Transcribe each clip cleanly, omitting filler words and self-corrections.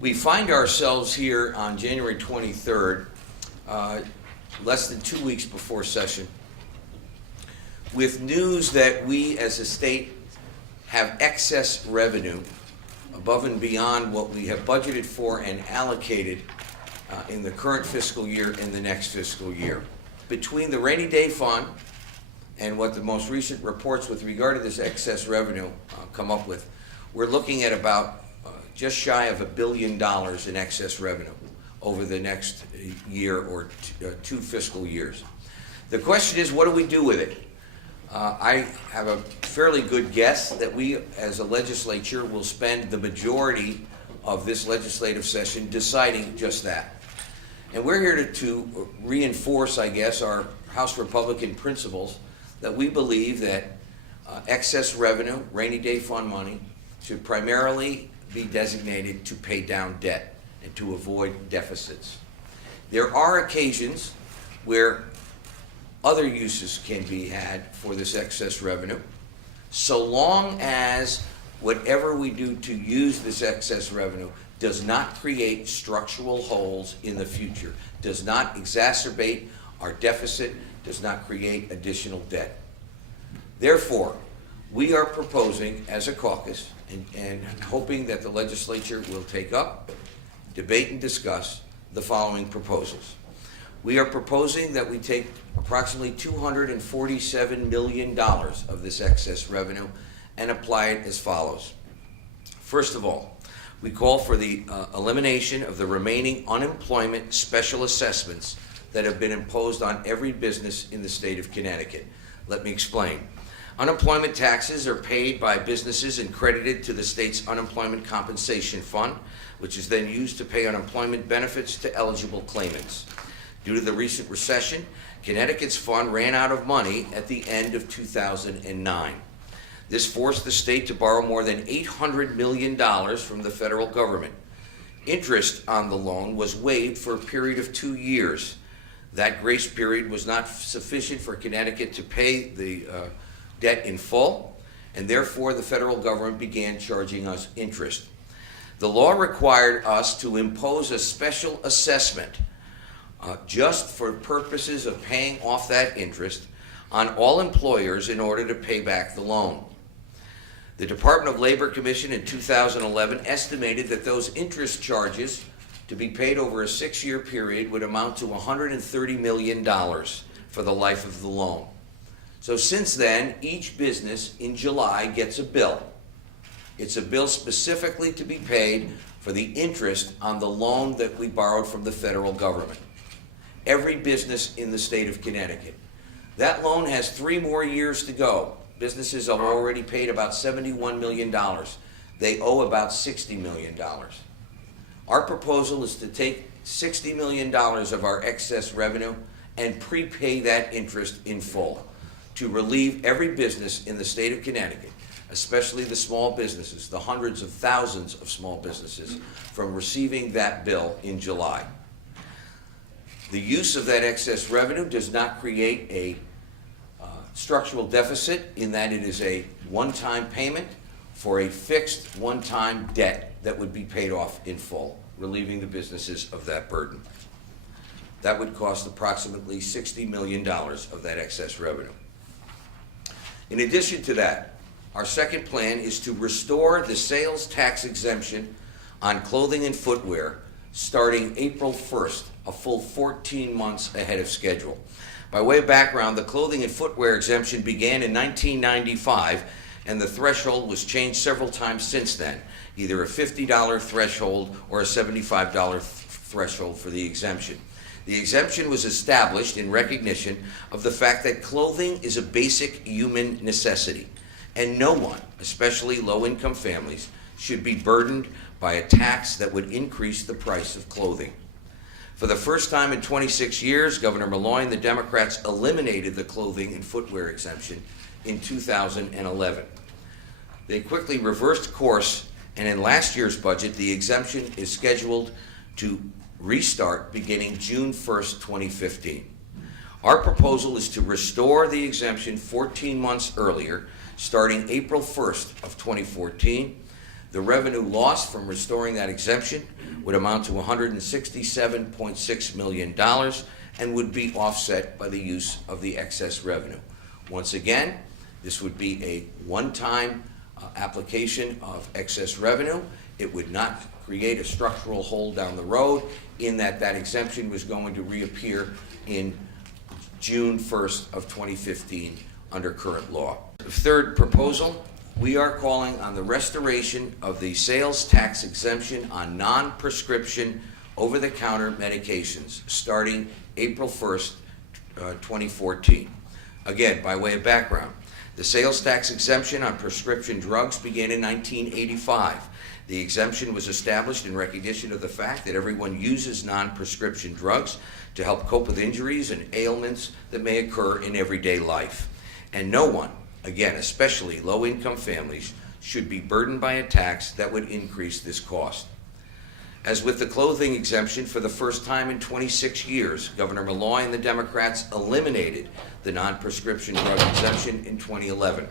We find ourselves here on January 23rd, less than 2 weeks before session, with news that we as a state have excess revenue above and beyond what we have budgeted for and allocated in the current fiscal year and the next fiscal year. Between the rainy day fund and what the most recent reports with regard to this excess revenue come up with, we're looking at about just shy of $1 billion in excess revenue over the next year or two fiscal years. The question is, what do we do with it? I have a fairly good guess that we as a legislature will spend the majority of this legislative session deciding just that. And we're here to reinforce, I guess, our House Republican principles that we believe that excess revenue, rainy day fund money, should primarily be designated to pay down debt and to avoid deficits. There are occasions where other uses can be had for this excess revenue, so long as whatever we do to use this excess revenue does not create structural holes in the future, does not exacerbate our deficit, does not create additional debt. Therefore, we are proposing as a caucus and hoping that the legislature will take up, debate, and discuss the following proposals. We are proposing that we take approximately $247 million of this excess revenue and apply it as follows. First of all, we call for the elimination of the remaining unemployment special assessments that have been imposed on every business in the state of Connecticut. Let me explain. Unemployment taxes are paid by businesses and credited to the state's unemployment compensation fund, which is then used to pay unemployment benefits to eligible claimants. Due to the recent recession, Connecticut's fund ran out of money at the end of 2009. This forced the state to borrow more than $800 million from the federal government. Interest on the loan was waived for a period of 2 years. That grace period was not sufficient for Connecticut to pay the debt in full, and therefore the federal government began charging us interest. The law required us to impose a special assessment just for purposes of paying off that interest on all employers in order to pay back the loan. The Department of Labor Commission in 2011 estimated that those interest charges to be paid over a 6-year period would amount to $130 million for the life of the loan. So since then, each business in July gets a bill. It's a bill specifically to be paid for the interest on the loan that we borrowed from the federal government. Every business in the state of Connecticut. That loan has 3 more years to go. Businesses have already paid about $71 million. They owe about $60 million. Our proposal is to take $60 million of our excess revenue and prepay that interest in full to relieve every business in the state of Connecticut, especially the small businesses, the hundreds of thousands of small businesses, from receiving that bill in July. The use of that excess revenue does not create a structural deficit in that it is a one-time payment for a fixed one-time debt that would be paid off in full, relieving the businesses of that burden. That would cost approximately $60 million of that excess revenue. In addition to that, our second plan is to restore the sales tax exemption on clothing and footwear starting April 1st, a full 14 months ahead of schedule. By way of background, the clothing and footwear exemption began in 1995, and the threshold was changed several times since then, either a $50 threshold or a $75 threshold for the exemption. The exemption was established in recognition of the fact that clothing is a basic human necessity, and no one, especially low-income families, should be burdened by a tax that would increase the price of clothing. For the first time in 26 years, Governor Malloy and the Democrats eliminated the clothing and footwear exemption in 2011. They quickly reversed course, and in last year's budget, the exemption is scheduled to restart beginning June 1st, 2015. Our proposal is to restore the exemption 14 months earlier, starting April 1st of 2014. The revenue lost from restoring that exemption would amount to $167.6 million and would be offset by the use of the excess revenue. Once again, this would be a one-time application of excess revenue. It would not create a structural hole down the road in that that exemption was going to reappear in June 1st of 2015 under current law. The third proposal, we are calling on the restoration of the sales tax exemption on non-prescription over-the-counter medications starting April 1st, 2014. Again, by way of background, the sales tax exemption on prescription drugs began in 1985. The exemption was established in recognition of the fact that everyone uses non-prescription drugs to help cope with injuries and ailments that may occur in everyday life. And no one, again, especially low-income families, should be burdened by a tax that would increase this cost. As with the clothing exemption, for the first time in 26 years, Governor Malloy and the Democrats eliminated the non-prescription drug exemption in 2011.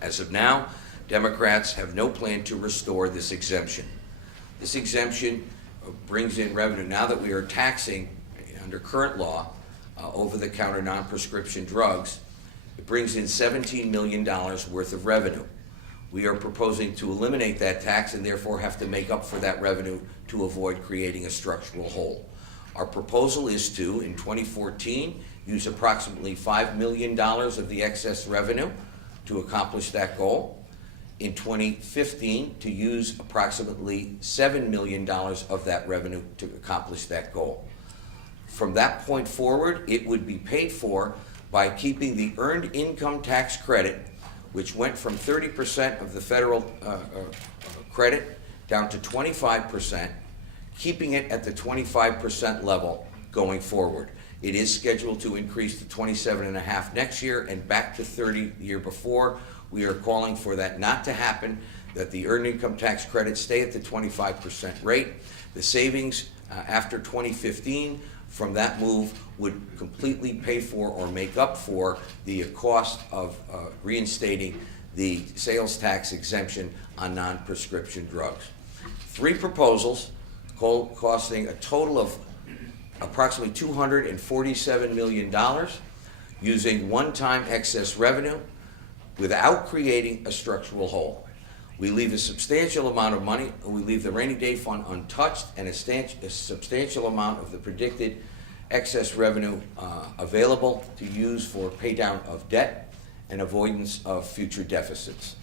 As of now, Democrats have no plan to restore this exemption. This exemption brings in revenue. Now that we are taxing, under current law, over-the-counter non-prescription drugs, it brings in $17 million worth of revenue. We are proposing to eliminate that tax and therefore have to make up for that revenue to avoid creating a structural hole. Our proposal is to, in 2014, use approximately $5 million of the excess revenue to accomplish that goal. In 2015, to use approximately $7 million of that revenue to accomplish that goal. From that point forward, it would be paid for by keeping the earned income tax credit, which went from 30% of the federal credit down to 25%, keeping it at the 25% level going forward. It is scheduled to increase to 27.5% next year and back to 30% the year before. We are calling for that not to happen, that the earned income tax credits stay at the 25% rate. The savings after 2015 from that move would completely pay for or make up for the cost of reinstating the sales tax exemption on non-prescription drugs. 3 proposals costing a total of approximately $247 million using one-time excess revenue without creating a structural hole. We leave a substantial amount of money, we leave the rainy day fund untouched, and a substantial amount of the predicted excess revenue available to use for pay down of debt and avoidance of future deficits.